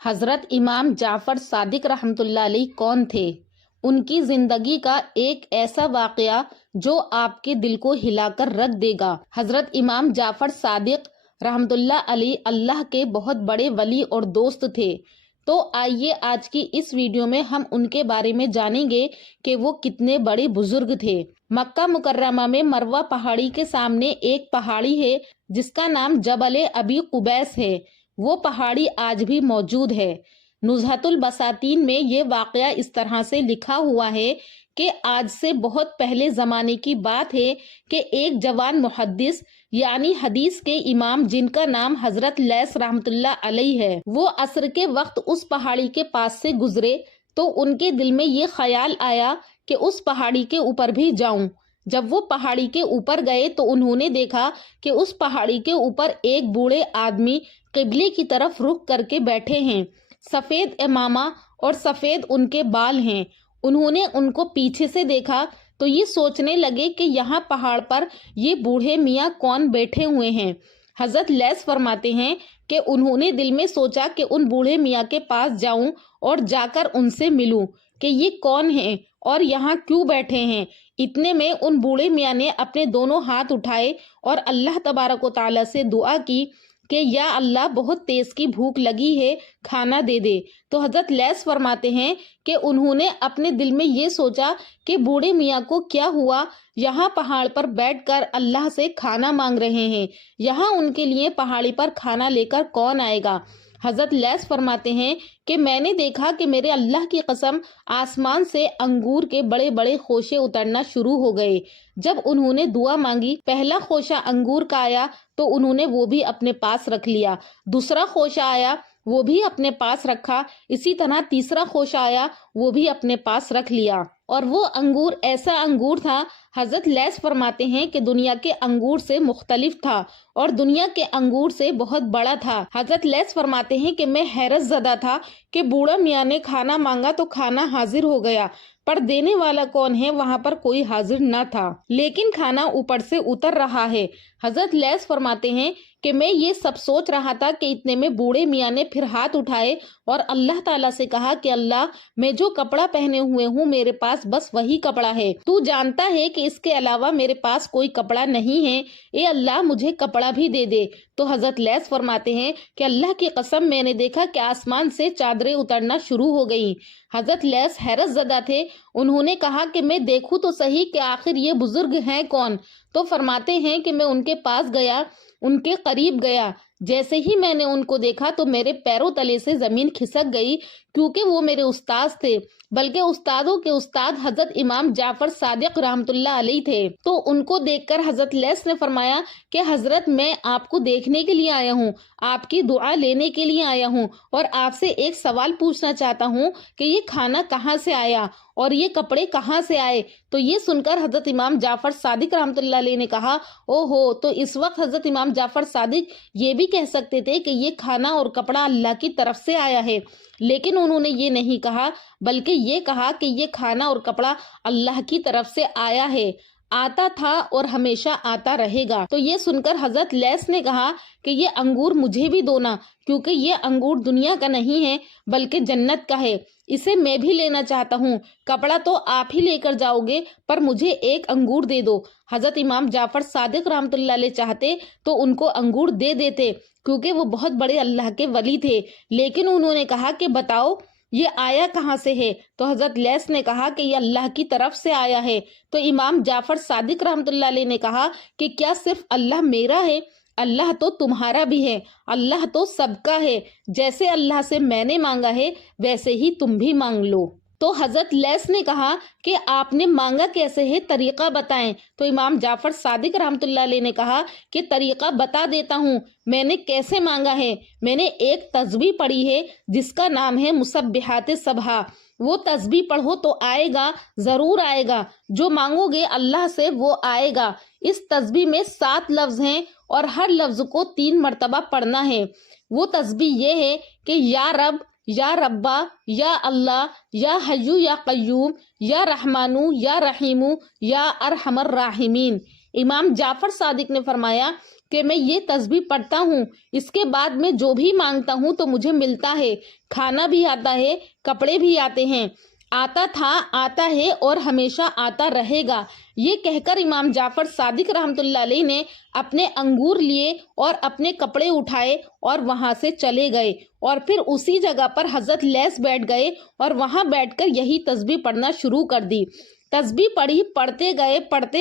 حضرت امام جعفر صادق رحمۃ اللہ علیہ کون تھے؟ ان کی زندگی کا ایک ایسا واقعہ جو آپ کے دل کو ہلا کر رکھ دے گا۔ حضرت امام جعفر صادق رحمۃ اللہ علیہ اللہ کے بہت بڑے ولی اور دوست تھے۔ تو آئیے آج کی اس ویڈیو میں ہم ان کے بارے میں جانیں گے کہ وہ کتنے بڑے بزرگ تھے۔ مکہ مکرمہ میں مروہ پہاڑی کے سامنے ایک پہاڑی ہے جس کا نام جبل ابی قبیس ہے۔ وہ پہاڑی آج بھی موجود ہے۔ نزہۃ البساتین میں یہ واقعہ اس طرح سے لکھا ہوا ہے کہ آج سے بہت پہلے زمانے کی بات ہے کہ ایک جوان محدث یعنی حدیث کے امام جن کا نام حضرت لیث رحمۃ اللہ علیہ ہے، وہ عصر کے وقت اس پہاڑی کے پاس سے گزرے تو ان کے دل میں یہ خیال آیا کہ اس پہاڑی کے اوپر بھی جاؤں۔ جب وہ پہاڑی کے اوپر گئے تو انہوں نے دیکھا کہ اس پہاڑی کے اوپر ایک بوڑھے آدمی قبلے کی طرف رخ کر کے بیٹھے ہیں۔ سفید امامہ اور سفید ان کے بال ہیں۔ انہوں نے ان کو پیچھے سے دیکھا تو یہ سوچنے لگے کہ یہاں پہاڑ پر یہ بوڑھے میاں کون بیٹھے ہوئے ہیں۔ حضرت لیث فرماتے ہیں کہ انہوں نے دل میں سوچا کہ ان بوڑھے میاں کے پاس جاؤں اور جا کر ان سے ملوں کہ یہ کون ہیں اور یہاں کیوں بیٹھے ہیں۔ اتنے میں ان بوڑھے میاں نے اپنے دونوں ہاتھ اٹھائے اور اللہ تبارک و تعالیٰ سے دعا کی کہ یا اللہ بہت تیز کی بھوک لگی ہے، کھانا دے دے۔ تو حضرت لیث فرماتے ہیں کہ انہوں نے اپنے دل میں یہ سوچا کہ بوڑھے میاں کو کیا ہوا، یہاں پہاڑ پر بیٹھ کر اللہ سے کھانا مانگ رہے ہیں، یہاں ان کے لیے پہاڑی پر کھانا لے کر کون آئے گا۔ حضرت لیث فرماتے ہیں کہ میں نے دیکھا کہ میرے اللہ کی قسم آسمان سے انگور کے بڑے بڑے خوشے اترنا شروع ہو گئے۔ جب انہوں نے دعا مانگی، پہلا خوشہ انگور کا آیا تو انہوں نے وہ بھی اپنے پاس رکھ لیا، دوسرا خوشہ آیا وہ بھی اپنے پاس رکھا، اسی طرح تیسرا خوشہ آیا وہ بھی اپنے پاس رکھ لیا، اور وہ انگور ایسا انگور تھا، حضرت لیث فرماتے ہیں کہ دنیا کے انگور سے مختلف تھا اور دنیا کے انگور سے بہت بڑا تھا۔ حضرت لیث فرماتے ہیں کہ میں حیرت زدہ تھا کہ بوڑھا میاں نے کھانا مانگا تو کھانا حاضر ہو گیا، پر دینے والا کون ہے وہاں پر کوئی حاضر نہ تھا، لیکن کھانا اوپر سے اتر رہا ہے۔ حضرت لیث فرماتے ہیں کہ میں یہ سب سوچ رہا تھا کہ اتنے میں بوڑھے میاں نے پھر ہاتھ اٹھائے اور اللہ تعالیٰ سے کہا کہ اللہ میں جو کپڑا پہنے ہوئے ہوں میرے پاس بس وہی کپڑا ہے، تو جانتا ہے کہ اس کے علاوہ میرے پاس کوئی کپڑا نہیں ہے، اے اللہ مجھے کپڑا بھی دے دے۔ تو حضرت لیث فرماتے ہیں کہ اللہ کی قسم میں نے دیکھا کہ آسمان سے چادریں اترنا شروع ہو گئیں۔ حضرت لیث حیرت زدہ تھے، انہوں نے کہا کہ میں دیکھوں تو صحیح کہ آخر یہ بزرگ ہیں کون۔ تو فرماتے ہیں کہ میں ان کے پاس گیا، ان کے قریب گیا، جیسے ہی میں نے ان کو دیکھا تو میرے پیروں تلے سے زمین کھسک گئی، کیونکہ وہ میرے استاذ تھے، بلکہ استادوں کے استاد حضرت امام جعفر صادق رحمۃ اللہ علیہ تھے۔ تو ان کو دیکھ کر حضرت لیث نے فرمایا کہ حضرت میں آپ کو دیکھنے کے لیے آیا ہوں، آپ کی دعا لینے کے لیے آیا ہوں، اور آپ سے ایک سوال پوچھنا چاہتا ہوں کہ یہ کھانا کہاں سے آیا اور یہ کپڑے کہاں سے آئے۔ تو یہ سن کر حضرت امام جعفر صادق رحمۃ اللہ علیہ نے کہا او ہو، تو اس وقت حضرت امام جعفر صادق یہ بھی کہہ سکتے تھے کہ یہ کھانا اور کپڑا اللہ کی طرف سے آیا ہے، لیکن انہوں نے یہ نہیں کہا، بلکہ یہ کہا کہ یہ کھانا اور کپڑا اللہ کی طرف سے آیا ہے، آتا تھا اور ہمیشہ آتا رہے گا۔ تو یہ سن کر حضرت لیث نے کہا کہ یہ انگور مجھے بھی دو نا، کیونکہ یہ انگور دنیا کا نہیں ہے بلکہ جنت کا ہے، اسے میں بھی لینا چاہتا ہوں، کپڑا تو آپ ہی لے کر جاؤ گے پر مجھے ایک انگور دے دو۔ حضرت امام جعفر صادق رحمۃ اللہ علیہ چاہتے تو ان کو انگور دے دیتے، کیونکہ وہ بہت بڑے اللہ کے ولی تھے، لیکن انہوں نے کہا کہ بتاؤ یہ آیا کہاں سے ہے۔ تو حضرت لیث نے کہا کہ یہ اللہ کی طرف سے آیا ہے۔ تو امام جعفر صادق رحمۃ اللہ علیہ نے کہا کہ کیا صرف اللہ میرا ہے؟ اللہ تو تمہارا بھی ہے، اللہ تو سب کا ہے، جیسے اللہ سے میں نے مانگا ہے ویسے ہی تم بھی مانگ لو۔ تو حضرت لیث نے کہا کہ آپ نے مانگا کیسے ہے، طریقہ بتائیں۔ تو امام جعفر صادق رحمۃ اللہ علیہ نے کہا کہ طریقہ بتا دیتا ہوں، میں نے کیسے مانگا ہے۔ میں نے ایک تسبیح پڑھی ہے جس کا نام ہے مسبحات سبحہ، وہ تسبیح پڑھو تو آئے گا، ضرور آئے گا، جو مانگو گے اللہ سے وہ آئے گا۔ اس تسبیح میں 7 لفظ ہیں اور ہر لفظ کو 3 مرتبہ پڑھنا ہے۔ وہ تسبیح یہ ہے کہ یا رب، یا ربا، یا اللہ، یا حیو یا قیوم، یا رحمانو یا رحیمو، یا ارحم الراحمین۔ امام جعفر صادق نے فرمایا کہ میں یہ تسبیح پڑھتا ہوں، اس کے بعد میں جو بھی مانگتا ہوں تو مجھے ملتا ہے، کھانا بھی آتا ہے، کپڑے بھی آتے ہیں، آتا تھا، آتا ہے اور ہمیشہ آتا رہے گا۔ یہ کہہ کر امام جعفر صادق رحمۃ اللہ علیہ نے اپنے انگور لیے اور اپنے کپڑے اٹھائے اور وہاں سے چلے گئے، اور پھر اسی جگہ پر حضرت لیث بیٹھ گئے اور وہاں بیٹھ کر یہی تسبیح پڑھنا شروع کر دی۔ تسبیح پڑھی، پڑھتے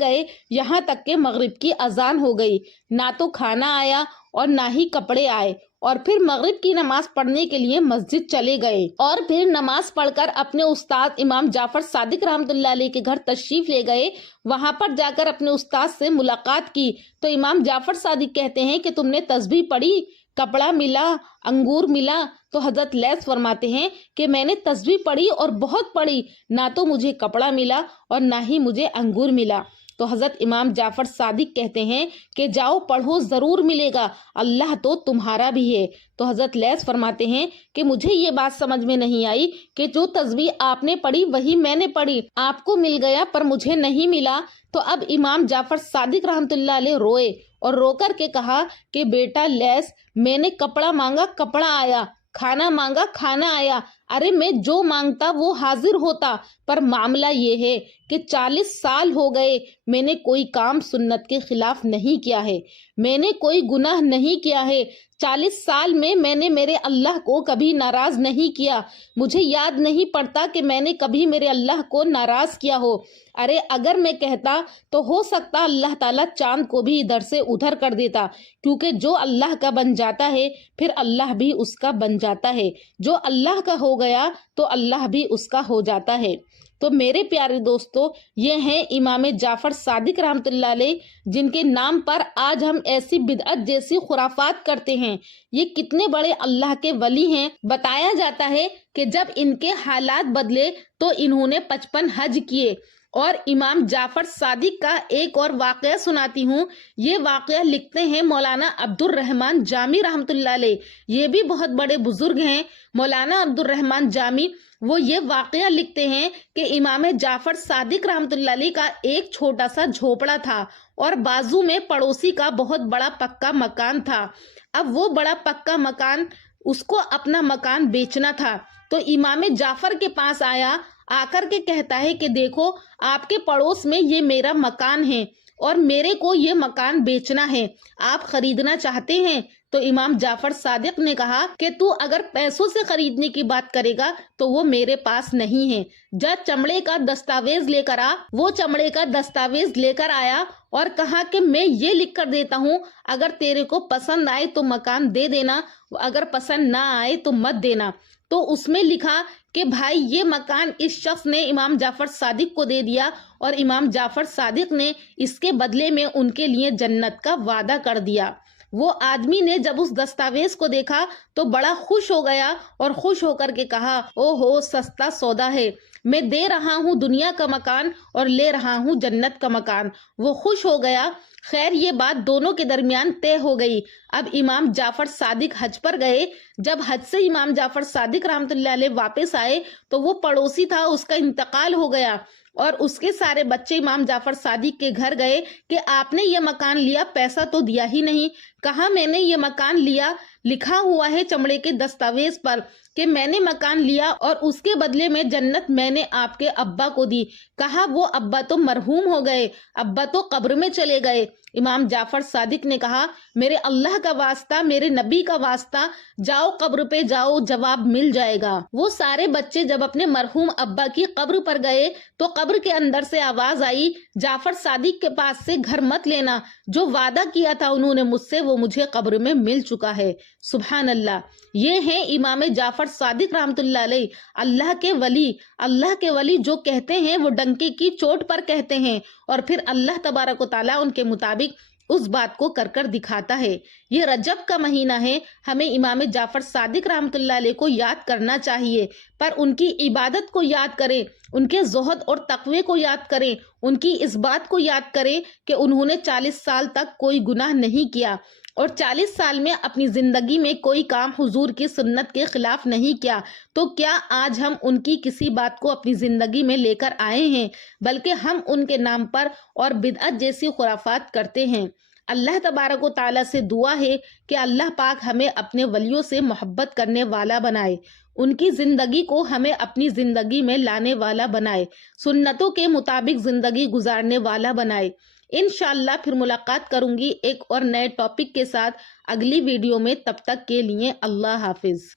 گئے یہاں تک کہ مغرب کی اذان ہو گئی۔ نہ تو کھانا آیا اور نہ ہی کپڑے آئے، اور پھر مغرب کی نماز پڑھنے کے لیے مسجد چلے گئے، اور پھر نماز پڑھ کر اپنے استاد امام جعفر صادق رحمۃ اللہ علیہ کے گھر تشریف لے گئے۔ وہاں پر جا کر اپنے استاد سے ملاقات کی تو امام جعفر صادق کہتے ہیں کہ تم نے تسبیح پڑھی، کپڑا ملا، انگور ملا؟ تو حضرت لیث فرماتے ہیں کہ میں نے تسبیح پڑھی اور بہت پڑھی، نہ تو مجھے کپڑا ملا اور نہ ہی مجھے انگور ملا۔ تو حضرت امام جعفر صادق کہتے ہیں کہ جاؤ پڑھو، ضرور ملے گا، اللہ تو تمہارا بھی ہے۔ تو حضرت لیث فرماتے ہیں کہ مجھے یہ بات سمجھ میں نہیں آئی کہ جو تسبیح آپ نے پڑھی وہی میں نے پڑھی، آپ کو مل گیا پر مجھے نہیں ملا۔ تو اب امام جعفر صادق رحمۃ اللہ علیہ روئے اور رو کر کے کہا کہ بیٹا لیث، میں نے کپڑا مانگا، کپڑا آیا، کھانا مانگا، کھانا آیا، ارے میں جو مانگتا وہ حاضر ہوتا، پر معاملہ یہ ہے کہ 40 سال ہو گئے میں نے کوئی کام سنت کے خلاف نہیں کیا ہے، میں نے کوئی گناہ نہیں کیا ہے، 40 سال میں نے میرے اللہ کو کبھی ناراض نہیں کیا، مجھے یاد نہیں پڑتا کہ میں نے کبھی میرے اللہ کو ناراض کیا ہو۔ ارے اگر میں کہتا تو ہو سکتا اللہ تعالیٰ چاند کو بھی ادھر سے ادھر کر دیتا، کیونکہ جو اللہ کا بن جاتا ہے پھر اللہ بھی اس کا بن جاتا ہے، جو اللہ کا ہو گیا تو اللہ بھی اس کا ہو جاتا ہے۔ تو میرے پیارے دوستو، یہ ہیں امام جعفر صادق رحمۃ اللہ علیہ، جن کے نام پر آج ہم ایسی بدعت جیسی خرافات کرتے ہیں۔ یہ کتنے بڑے اللہ کے ولی ہیں۔ بتایا جاتا ہے کہ جب ان کے حالات بدلے تو انہوں نے 55 حج کیے۔ اور امام جعفر صادق کا ایک اور واقعہ سناتی ہوں۔ یہ واقعہ لکھتے ہیں مولانا عبد الرحمن جامی رحمۃ اللہ علیہ، یہ بھی بہت بڑے بزرگ ہیں۔ مولانا عبد الرحمن جامی وہ یہ واقعہ لکھتے ہیں کہ امام جعفر صادق رحمۃ اللہ علیہ کا ایک چھوٹا سا جھوپڑا تھا اور بازو میں پڑوسی کا بہت بڑا پکا مکان تھا۔ اب وہ بڑا پکا مکان، اس کو اپنا مکان بیچنا تھا، تو امام جعفر کے پاس آیا، آ کر کے کہتا ہے کہ دیکھو آپ کے پڑوس میں یہ میرا مکان ہے اور میرے کو یہ مکان بیچنا ہے، آپ خریدنا چاہتے ہیں؟ تو امام جعفر صادق نے کہا کہ تو اگر پیسوں سے خریدنے کی بات کرے گا تو وہ میرے پاس نہیں ہے، جا چمڑے کا دستاویز لے کر آ۔ وہ چمڑے کا دستاویز لے کر آیا اور کہا کہ میں یہ لکھ کر دیتا ہوں، اگر تیرے کو پسند آئے تو مکان دے دینا، اگر پسند نہ آئے تو مت دینا۔ تو اس میں لکھا کہ بھائی یہ مکان اس شخص نے امام جعفر صادق کو دے دیا، اور امام جعفر صادق نے اس کے بدلے میں ان کے لیے جنت کا وعدہ کر دیا۔ وہ آدمی نے جب اس دستاویز کو دیکھا تو بڑا خوش ہو گیا اور خوش ہو کر کے کہا، او ہو سستا سودا ہے، میں دے رہا ہوں دنیا کا مکان اور لے رہا ہوں جنت کا مکان۔ وہ خوش ہو گیا۔ خیر یہ بات دونوں کے درمیان طے ہو گئی۔ اب امام جعفر صادق حج پر گئے۔ جب حج سے امام جعفر صادق رحمۃ اللہ علیہ واپس آئے تو وہ پڑوسی تھا، اس کا انتقال ہو گیا، اور اس کے سارے بچے امام جعفر صادق کے گھر گئے کہ آپ نے یہ مکان لیا، پیسہ تو دیا ہی نہیں۔ کہا میں نے یہ مکان لیا، لکھا ہوا ہے چمڑے کے دستاویز پر کہ میں نے مکان لیا اور اس کے بدلے میں جنت میں نے آپ کے ابا کو دی۔ کہا وہ ابا تو مرحوم ہو گئے، ابا تو قبر میں چلے گئے۔ امام جعفر صادق نے کہا میرے اللہ کا واسطہ، میرے نبی کا واسطہ، جاؤ قبر پہ جاؤ، جواب مل جائے گا۔ وہ سارے بچے جب اپنے مرحوم ابا کی قبر پر گئے تو قبر کے اندر سے آواز آئی، جعفر صادق کے پاس سے گھر مت لینا، جو وعدہ کیا تھا انہوں نے مجھ سے وہ مجھے قبر میں مل چکا ہے۔ سبحان اللہ۔ یہ ہیں امام جعفر صادق رحمۃ اللہ علیہ، اللہ کے ولی۔ اللہ کے ولی جو کہتے ہیں وہ ڈنکے کی چوٹ پر کہتے ہیں، اور پھر اللہ تبارک و تعالیٰ ان کے مطابق اس بات کو کر کر دکھاتا ہے۔ یہ رجب کا مہینہ ہے، ہمیں امام جعفر صادق رحمۃ اللہ علیہ کو یاد کرنا چاہیے، پر ان کی عبادت کو یاد کریں، ان کے زہد اور تقوی کو یاد کریں، ان کی اس بات کو یاد کریں کہ انہوں نے 40 سال تک کوئی گناہ نہیں کیا، اور 40 سال میں اپنی زندگی میں کوئی کام حضور کی سنت کے خلاف نہیں کیا۔ تو کیا آج ہم ان کی کسی بات کو اپنی زندگی میں لے کر آئے ہیں؟ بلکہ ہم ان کے نام پر اور بدعت جیسی خرافات کرتے ہیں۔ اللہ تبارک و تعالیٰ سے دعا ہے کہ اللہ پاک ہمیں اپنے ولیوں سے محبت کرنے والا بنائے، ان کی زندگی کو ہمیں اپنی زندگی میں لانے والا بنائے، سنتوں کے مطابق زندگی گزارنے والا بنائے۔ انشاءاللہ پھر ملاقات کروں گی ایک اور نئے ٹاپک کے ساتھ اگلی ویڈیو میں، تب تک کے لیے اللہ حافظ۔